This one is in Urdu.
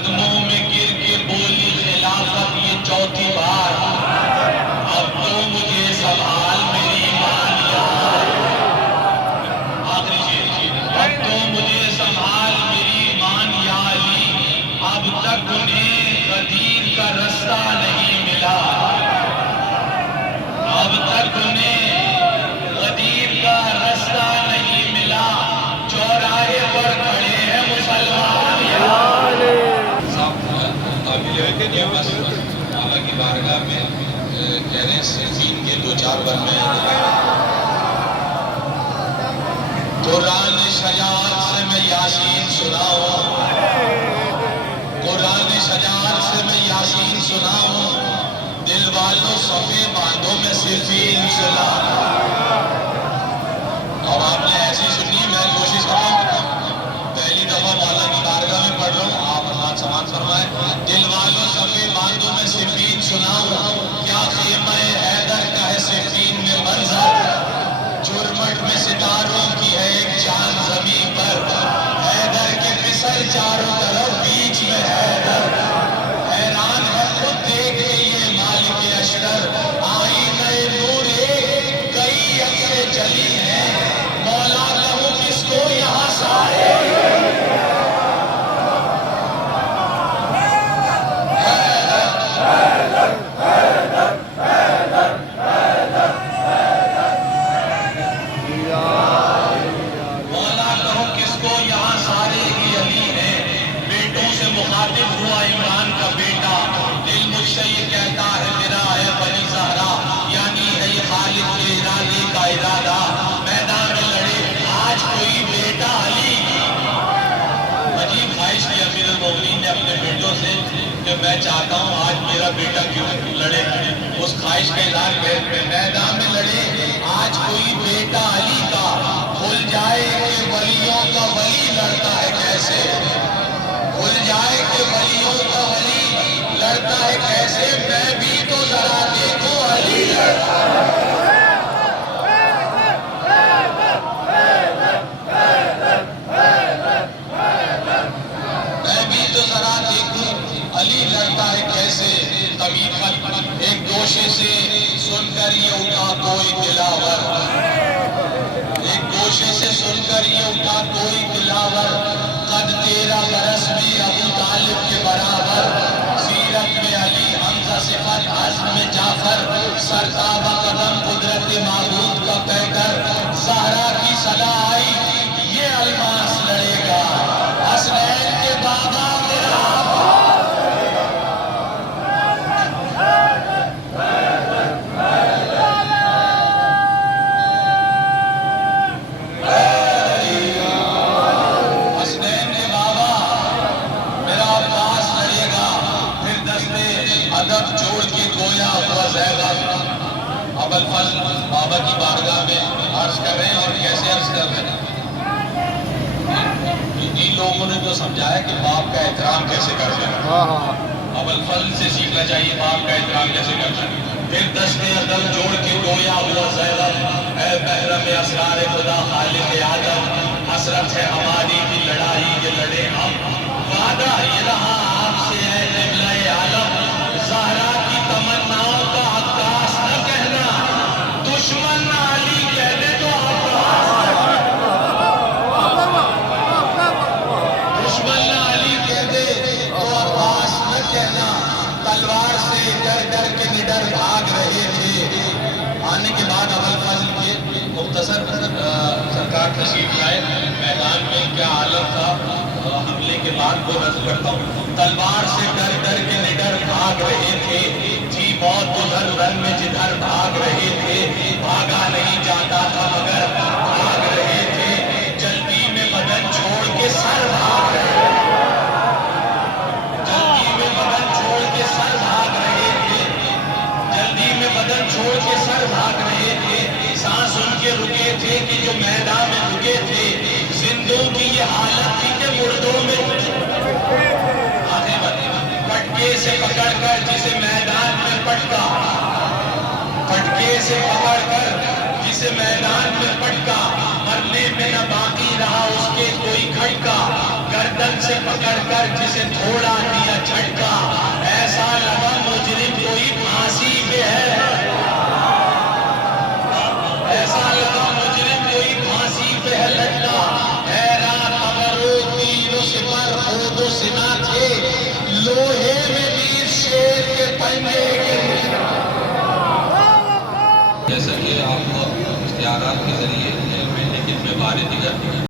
قدموں میں گر کے بولی خلافت یہ چوتھی بار، اب تو مجھے سنبھال میری ایمان یا آخری چیز، اب تو مجھے سنبھال میری ایمان یا علی، اب تک انہیں غدیر کا رستہ نہیں ملا، اب تک انہیں غدیر کا رستہ نہیں ملا، چوراہے پر کھڑے ہیں مسلمان یا یہ بس بابا کی بارگاہ میں کہہ رہے ہیں صرفین کے دو چار بندے ہیں۔ قرآن شجاعت سے میں یاسین سناؤں، قرآن شجاعت سے میں یاسین سناؤں، دل والوں صفے باندھوں میں صرفین سناؤں۔ اب آپ نے ایسی سنی، میں کوشش کروں پہلی دفعہ مولا کی بارگاہ میں پڑھ رہا ہوں، آپ ہاتھ سماعت فرمائیں۔ دل والوں صفے باندھوں میں صرفین سناؤں، کیا خیمہ حیدر کا ہے صرفین میں منظر، چرمٹ میں ستاروں کی ہے ایک چاند زمین پر، حیدر کے پسر چاروں طرف بیچ میں حیدر، حیران ہے خود دیکھ کے یہ مالک اشتر، آئینہ نور ایک کئی عکسیں جلی ہیں، مولا کہوں کس کو یہاں سارے مخاطب ہوا عمران کا بیٹا، دل مجھ سے یہ کہتا ہے میرا ہے بنی زہرا، یعنی ہے یہ خالق کے ارادے کا ارادہ، میدان میں لڑے آج کوئی بیٹا علی۔ عجیب خواہش کی امیر المومنین نے اپنے بیٹوں سے کہ میں چاہتا ہوں آج میرا بیٹا کیوں لڑے، اس خواہش کا اظہار میدان میں لڑے آج کوئی بیٹا علی کا، کھل جائے کہ ولیوں کا ولی لڑتا ہے کیسے، کھل جائے کہ ولیوں کا ولی لڑتا ہے کیسے، میں بھی تو ذرا دیکھوں علی لڑتا ہے، میں بھی تو ذرا دیکھوں علی لڑتا ہے کیسے۔ طبیب ایک گوشے سے سن کر یہ اٹھا کوئی دلاور، ایک گوشے سے سن کر یہ اٹھا کوئی دلاور، قد 13 برس بھی ابو طالب کے برابر، سیرت میں علی حمزہ صفت عزم میں جعفر، سرتابہ قدم قدرت معبود کا کہہ کر زہرا کی صدا آئی یہ الماس لڑے گا، حسنین کے بابا میرا ادب جوڑ کے گویا ہوا زیغب، ابوالفضل بابا کی بارگاہ میں عرض کر رہے ہیں، اور کیسے عرض کر رہے ہیں؟ ان لوگوں نے تو سمجھایا کہ باپ کا احترام کیسے کرتے ہیں، ابوالفضل سے سیکھنا چاہیے باپ کا احترام کیسے کرتے ہیں۔ پھر دست ادب جوڑ کے گویا ہوا زیغب، اے محرم اسرار خدا خالق آدم، حسرت ہے ہماری کی لڑائی یہ لڑے ہم، وعدہ یہ رہا آپ سے ہے قبلہ عالم، زہرا کی تمناؤں کا عکاس نہ کہنا، دشمن علی کہہ دے تو عباس، دشمن علی کہہ دے تو عباس نہ کہنا، تلوار سے ڈر ڈر کے نڈر بھاگ رہے تھے۔ آنے کے بعد ابوالفضل کے مختصر سرکار تشریف لائے، میدان میں کیا عالم تھا حملے کے بعد وہ نظر کرتا ہوں، تلوار سے ڈر ڈر کے نڈر بھاگ رہے تھے، تھی موت ادھر رن میں جدھر بھاگ رہے تھے، بھاگا نہیں جاتا تھا مگر بھاگ رہے تھے، جلدی میں بدن چھوڑ کے سر بھاگ رہے تھے، جلدی میں بدن چھوڑ کے سر بھاگ رہے تھے، جلدی میں بدن چھوڑ کے سر بھاگ رہے تھے، سانس ان کے رکے تھے کہ جو میدان میں رکے تھے، زندوں کی یہ حالت تھی کہ مردوں میں پٹکے سے پکڑ کر جسے میدان میں پٹکا، پٹکے سے پکڑ کر جسے میدان میں پٹکا، مرنے میں نہ باقی رہا اس کے کوئی کھٹکا، گردن سے پکڑ کر جسے تھوڑا دیا جھٹکا، ایسا لگا مجرم کوئی پھانسی پہ ہے، ایسا لگا مجرم کوئی پھانسی پہ ہے لٹکا۔ حیران ابرو تیر سے پر خود و سنا تھے، لوہے میں ویر شیر کے پنجے کے۔ جیسا کہ آپ کو اختیارات کے ذریعے میں لیکن میں بارے دیگر